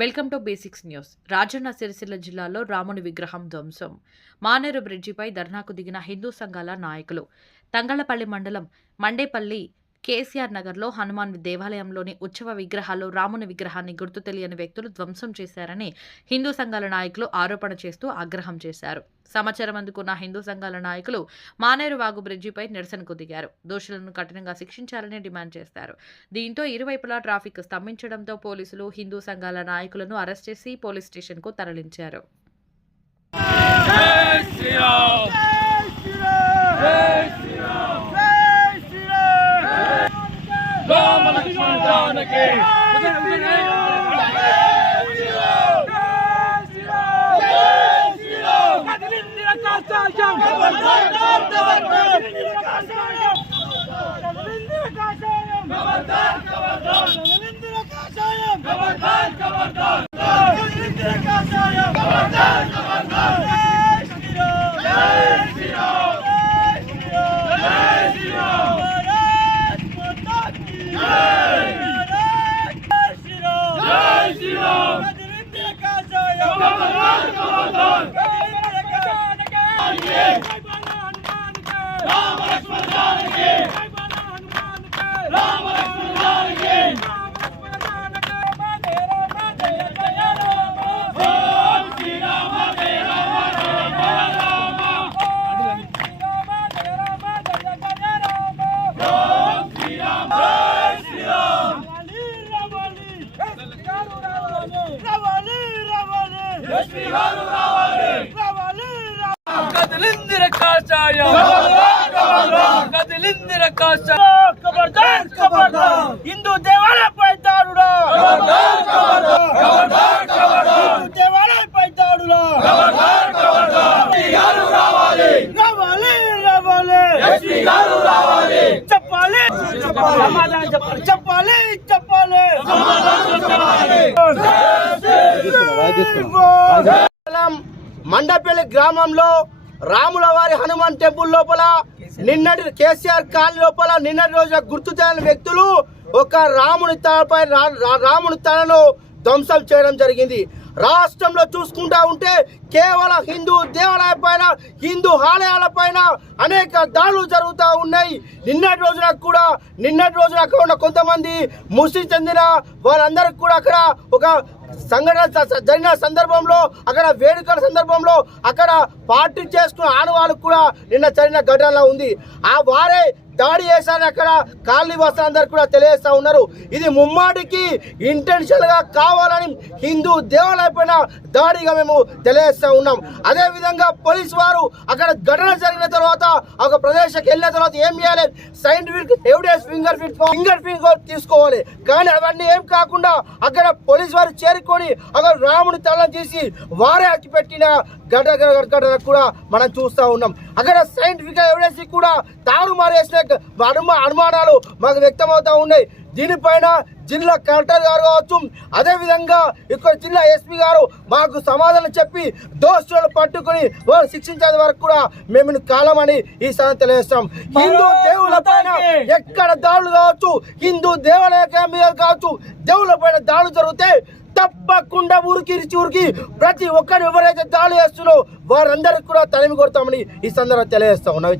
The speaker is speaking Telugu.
Welcome to basics news. Rajanna Sircilla జిల్లాలో రాముని విగ్రహం ధ్వంసం. మానేరు బ్రిడ్జిపై ధర్నాకు దిగిన హిందూ సంఘాల నాయకులు. తంగళ్లపల్లి మండలం మండేపల్లి కేసీఆర్ నగర్లో హనుమాన్ దేవాలయంలోని ఉత్సవ విగ్రహాల్లో రాముని విగ్రహాన్ని గుర్తు తెలియని వ్యక్తులు ధ్వంసం చేశారని హిందూ సంఘాల నాయకులు ఆరోపణ చేస్తూ ఆగ్రహం చేశారు. సమాచారం అందుకున్న హిందూ సంఘాల నాయకులు మానేరు వాగు బ్రిడ్జిపై నిరసనకు దిగారు. దోషులను కఠినంగా శిక్షించాలని డిమాండ్ చేశారు. దీంతో ఇరువైపులా ట్రాఫిక్ స్తంభించడంతో పోలీసులు హిందూ సంఘాల నాయకులను అరెస్ట్ చేసి పోలీస్ స్టేషన్కు తరలించారు. హిందూ దేవాలయపై దాడుడా, దేవాలయపై దాడుడా, చెప్పాలి సమాధానం చెప్పాలి చెప్పాలి. మండపల్లి గ్రామంలో రాముల వారి హనుమాన్ టెంపుల్ లోపల నిన్నటి కేసీఆర్ కాలనీ లోపల నిన్నటి రోజున గుర్తు తెలియని వ్యక్తులు ఒక రాముని తలను ధ్వంసం చేయడం జరిగింది. రాష్ట్రంలో చూసుకుంటా ఉంటే కేవలం హిందూ దేవాలయాల పైన, హిందూ ఆలయాల పైన అనేక దాడులు జరుగుతూ ఉన్నాయి. నిన్నటి రోజున అక్కడ ఉన్న కొంతమంది ముస్లిం చెందిన వారందరికీ కూడా అక్కడ ఒక సంఘటన జరిగిన సందర్భంలో, అక్కడ వేడుకల సందర్భంలో అక్కడ పార్టీ చేసుకున్న ఆనవాళ్ళకు కూడా నిన్న జరిగిన ఘటనలో ఉంది. ఆ వారే దాడి చేశారని అక్కడ కాలనీ వాసులందరూ కూడా తెలియజేస్తా ఉన్నారు. ఇది ముమ్మాటికి ఇంటెన్షనల్ గా కావాలని హిందూ దేవాలయం పైన దాడిగా మేము తెలియజేస్తా ఉన్నాం. అదే విధంగా పోలీసు వారు అక్కడ ఘటన జరిగిన తర్వాత ఒక ప్రదేశానికి వెళ్ళిన తర్వాత ఏం చేయాలి, సైంటిఫిక్ ఎవిడెన్స్ ఫింగర్ ప్రింట్ తీసుకోవాలి. కానీ అవన్నీ ఏం కాకుండా అక్కడ పోలీసు వారు చేరుకొని అక్కడ రాముని తలను తీసి వారే అట్టిపెట్టిన ఘటన కూడా మనం చూస్తా ఉన్నాం. అక్కడ సైంటిఫిక్ ఎవిడెన్స్ కూడా తారుమారేసిన అనుమానాలు మాకు వ్యక్తమవుతా ఉన్నాయి. దీనిపైన జిల్లా కలెక్టర్ గారు కావచ్చు, అదే విధంగా ఇక్కడ జిల్లా ఎస్పీ గారు మాకు సమాధానం చెప్పి దోషులను పట్టుకుని వారు శిక్షించే వరకు కూడా మేము కాలమని ఈ సంగతి తెలియజేస్తాం. హిందూ దేవుల పైన ఎక్కడ దాడులు కావచ్చు, హిందూ దేవాలయం మీద కావచ్చు, దేవుల పైన దాడులు జరిగితే తప్పకుండా ఊరికి ప్రతి ఒక్కరు ఎవరైతే దాడులు చేస్తున్నారో వారందరికీ కూడా తరిమి కొడతామని ఈ సందర్భంగా తెలియజేస్తా ఉన్నాం.